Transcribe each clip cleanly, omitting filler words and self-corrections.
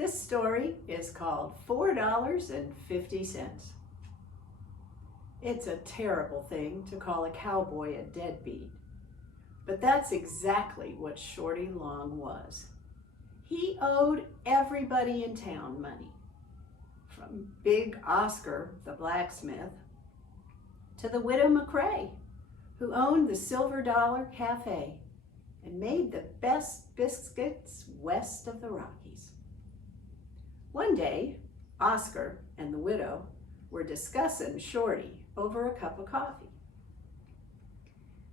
This story is called $4.50. It's a terrible thing to call a cowboy a deadbeat, but that's exactly what Shorty Long was. He owed everybody in town money, from Big Oscar, the blacksmith, to the widow McCrae, who owned the Silver Dollar Cafe and made the best biscuits west of the Rockies. One day, Oscar and the widow were discussing Shorty over a cup of coffee.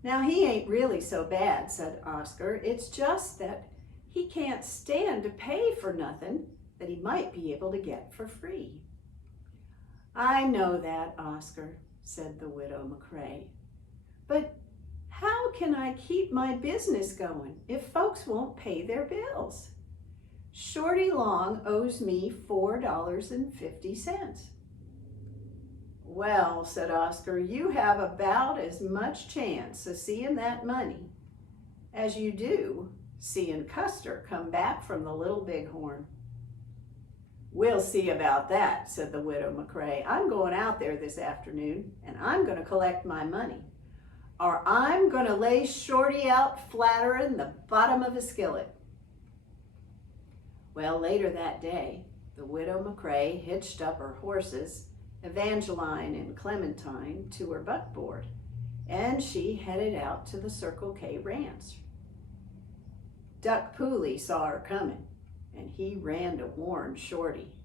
"Now, he ain't really so bad," said Oscar. "It's just that he can't stand to pay for nothing that he might be able to get for free." "I know that, Oscar," said the widow McCrae. "But how can I keep my business going if folks won't pay their bills? Shorty Long owes me $4.50. "Well," said Oscar, "you have about as much chance of seeing that money as you do seeing Custer come back from the Little Bighorn." "We'll see about that," said the widow McCrae. "I'm going out there this afternoon, and I'm going to collect my money, or I'm going to lay Shorty out flatter in the bottom of a skillet." Well, later that day, the widow McCrae hitched up her horses, Evangeline and Clementine, to her buckboard, and she headed out to the Circle K ranch. Duck Pooley saw her coming, and he ran to warn Shorty.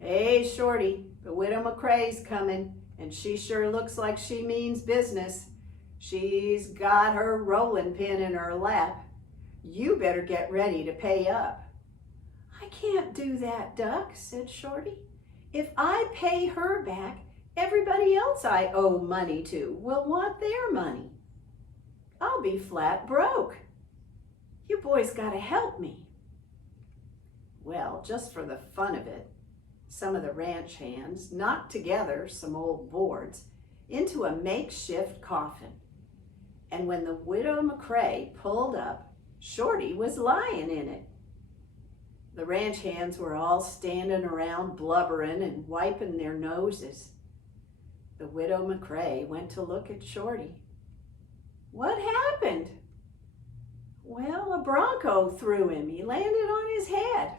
"Hey, Shorty, the widow McCrae's coming, and she sure looks like she means business. She's got her rolling pin in her lap. You better get ready to pay up." "I can't do that, Duck," said Shorty. "If I pay her back, everybody else I owe money to will want their money. I'll be flat broke. You boys gotta help me." Well, just for the fun of it, some of the ranch hands knocked together some old boards into a makeshift coffin. And when the widow McCrae pulled up, Shorty was lying in it. The ranch hands were all standing around blubbering and wiping their noses. The widow McCrae went to look at Shorty. "What happened?" "Well, a bronco threw him. He landed on his head.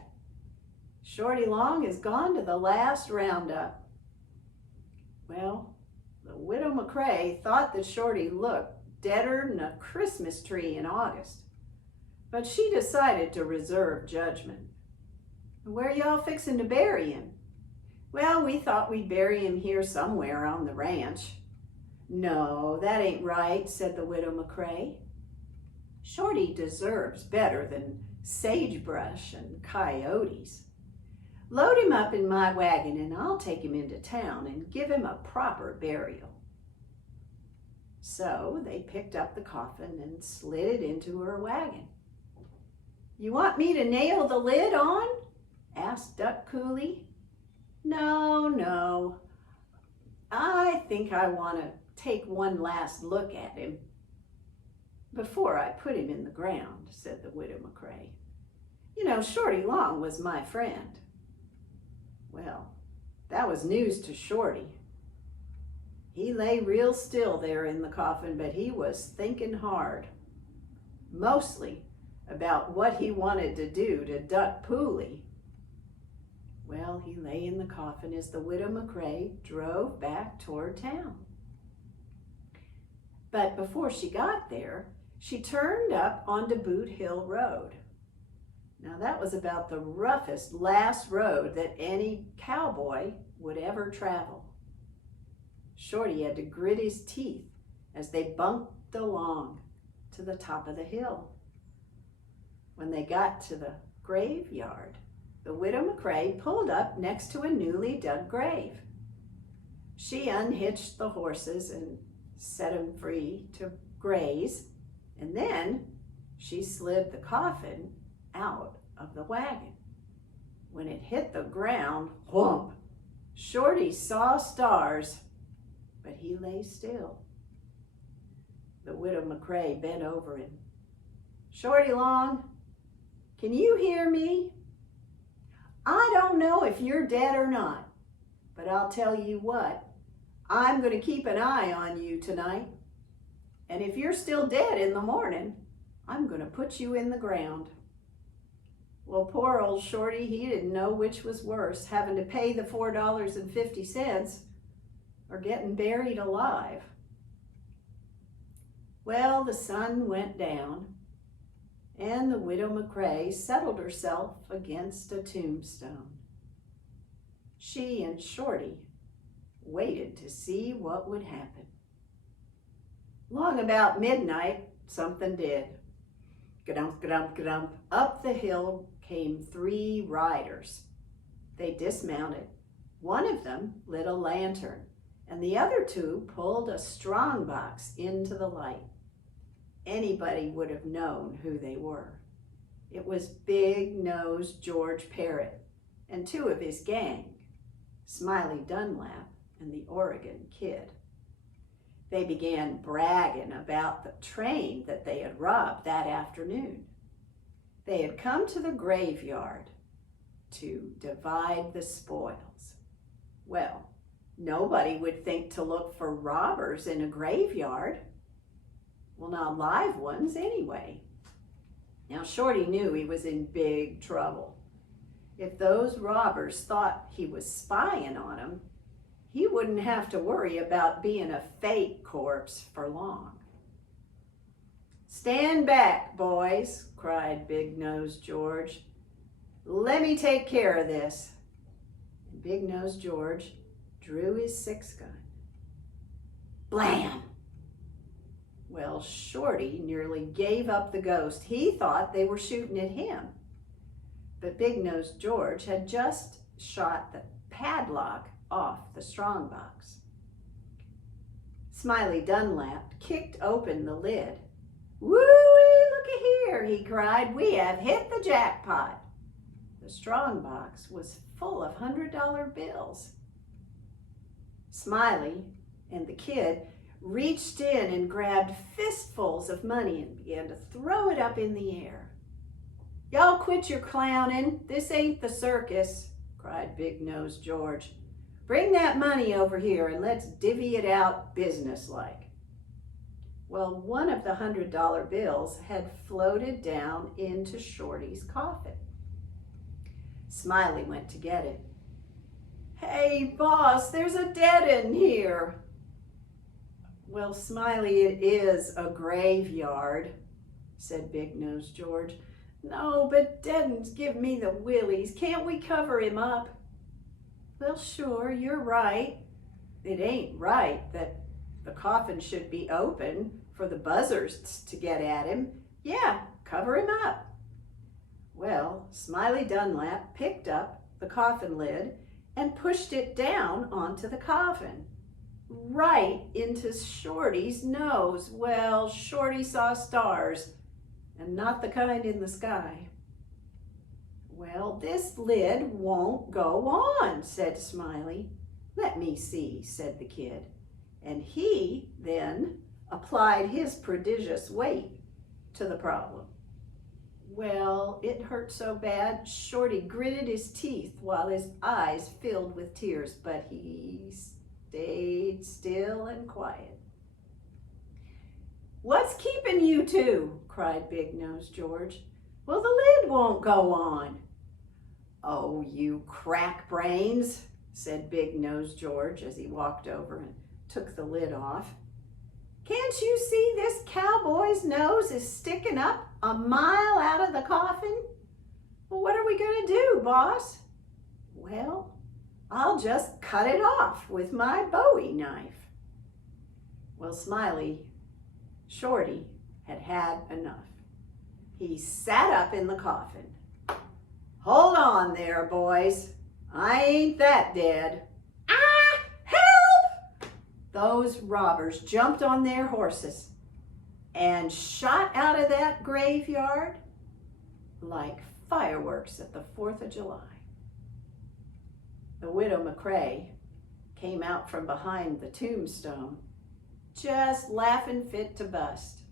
Shorty Long is gone to the last roundup." Well, the widow McCrae thought that Shorty looked deader'n a Christmas tree in August, but she decided to reserve judgment. "Where y'all fixing to bury him?" "Well, we thought we'd bury him here somewhere on the ranch." "No, that ain't right," said the widow McCrae. "Shorty deserves better than sagebrush and coyotes. Load him up in my wagon and I'll take him into town and give him a proper burial." So they picked up the coffin and slid it into her wagon. "You want me to nail the lid on?" asked Duck Cooley. No. I think I want to take one last look at him before I put him in the ground," said the widow McCrae. "You know, Shorty Long was my friend." Well, that was news to Shorty. He lay real still there in the coffin, but he was thinking hard, mostly about what he wanted to do to Duck Pooley. Well, he lay in the coffin as the widow McCrae drove back toward town. But before she got there, she turned up onto Boot Hill Road. Now, that was about the roughest last road that any cowboy would ever travel. Shorty had to grit his teeth as they bumped along to the top of the hill. When they got to the graveyard, the widow McCrae pulled up next to a newly dug grave. She unhitched the horses and set them free to graze, and then she slid the coffin out of the wagon. When it hit the ground, whomp, Shorty saw stars, but he lay still. The widow McCrae bent over him. "Shorty Long, can you hear me?" know if you're dead or not. But I'll tell you what, I'm going to keep an eye on you tonight. And if you're still dead in the morning, I'm going to put you in the ground. Well, poor old Shorty, he didn't know which was worse, having to pay the $4.50 or getting buried alive. Well, the sun went down, and the widow McCrae settled herself against a tombstone. She and Shorty waited to see what would happen. Long about midnight, something did. Gadump, gadump, gadump. Up the hill came 3 riders. They dismounted. One of them lit a lantern, and the other 2 pulled a strong box into the light. Anybody would have known who they were. It was Big-Nosed George Parrott and 2 of his gang, Smiley Dunlap and the Oregon Kid. They began bragging about the train that they had robbed that afternoon. They had come to the graveyard to divide the spoils. Well, nobody would think to look for robbers in a graveyard. Well, not live ones anyway. Now, Shorty knew he was in big trouble. If those robbers thought he was spying on them, he wouldn't have to worry about being a fake corpse for long. "Stand back, boys," cried Big-Nosed George. "Let me take care of this." And Big-Nosed George drew his 6-gun. Blam! Well, Shorty nearly gave up the ghost. He thought they were shooting at him. But Big-Nosed George had just shot the padlock off the strongbox. Smiley Dunlap kicked open the lid. "Woo-wee, looky here," he cried. "We have hit the jackpot." The strongbox was full of $100 bills. Smiley and the Kid reached in and grabbed fistfuls of money and began to throw it up in the air. "Y'all quit your clowning. This ain't the circus," cried Big-Nosed George. "Bring that money over here and let's divvy it out businesslike." Well, one of the $100 bills had floated down into Shorty's coffin. Smiley went to get it. "Hey, boss, there's a dead end here." "Well, Smiley, it is a graveyard," said Big-Nosed George. "No, but dead uns give me the willies. Can't we cover him up?" "Well, sure, you're right. It ain't right that the coffin should be open for the buzzards to get at him. Yeah, cover him up." Well, Smiley Dunlap picked up the coffin lid and pushed it down onto the coffin, right into Shorty's nose. Well, Shorty saw stars, and not the kind in the sky. "Well, this lid won't go on," said Smiley. "Let me see," said the Kid. And he then applied his prodigious weight to the problem. Well, it hurt so bad, Shorty gritted his teeth while his eyes filled with tears, but he stayed still and quiet. "What's keeping you two?" cried Big-Nosed George. "Well, the lid won't go on." "Oh, you crack brains," said Big-Nosed George as he walked over and took the lid off. "Can't you see this cowboy's nose is sticking up a mile out of the coffin? Well, what are we going to do, boss?" "Well, I'll just cut it off with my Bowie knife." Well, Shorty had had enough. He sat up in the coffin. "Hold on there, boys. I ain't that dead." "Ah, help!" Those robbers jumped on their horses and shot out of that graveyard like fireworks at the 4th of July. The widow McCrae came out from behind the tombstone, just laughing fit to bust.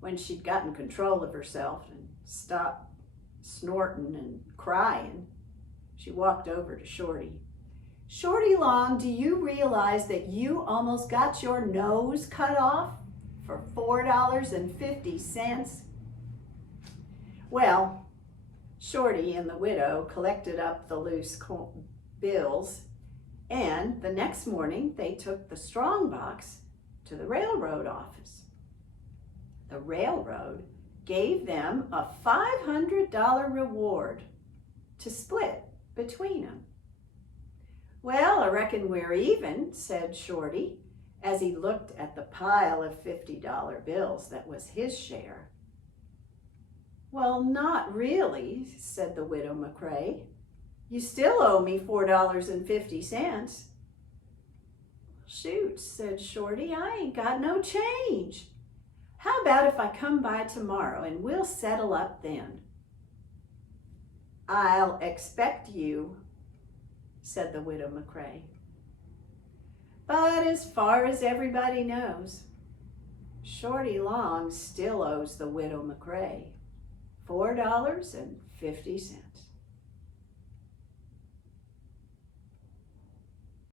When she'd gotten control of herself and stopped snorting and crying, She walked over to Shorty. "Shorty Long, do you realize that you almost got your nose cut off for $4.50? Well, Shorty and the widow collected up the loose bills, and the next morning they took the strong box to the railroad office. The railroad gave them a $500 reward to split between them. "Well, I reckon we're even," said Shorty, as he looked at the pile of $50 bills that was his share. "Well, not really," said the widow McCrae. "You still owe me $4.50. "Shoot," said Shorty, "I ain't got no change. How about if I come by tomorrow and we'll settle up then?" "I'll expect you," said the widow McCrae. But as far as everybody knows, Shorty Long still owes the widow McCrae $4.50.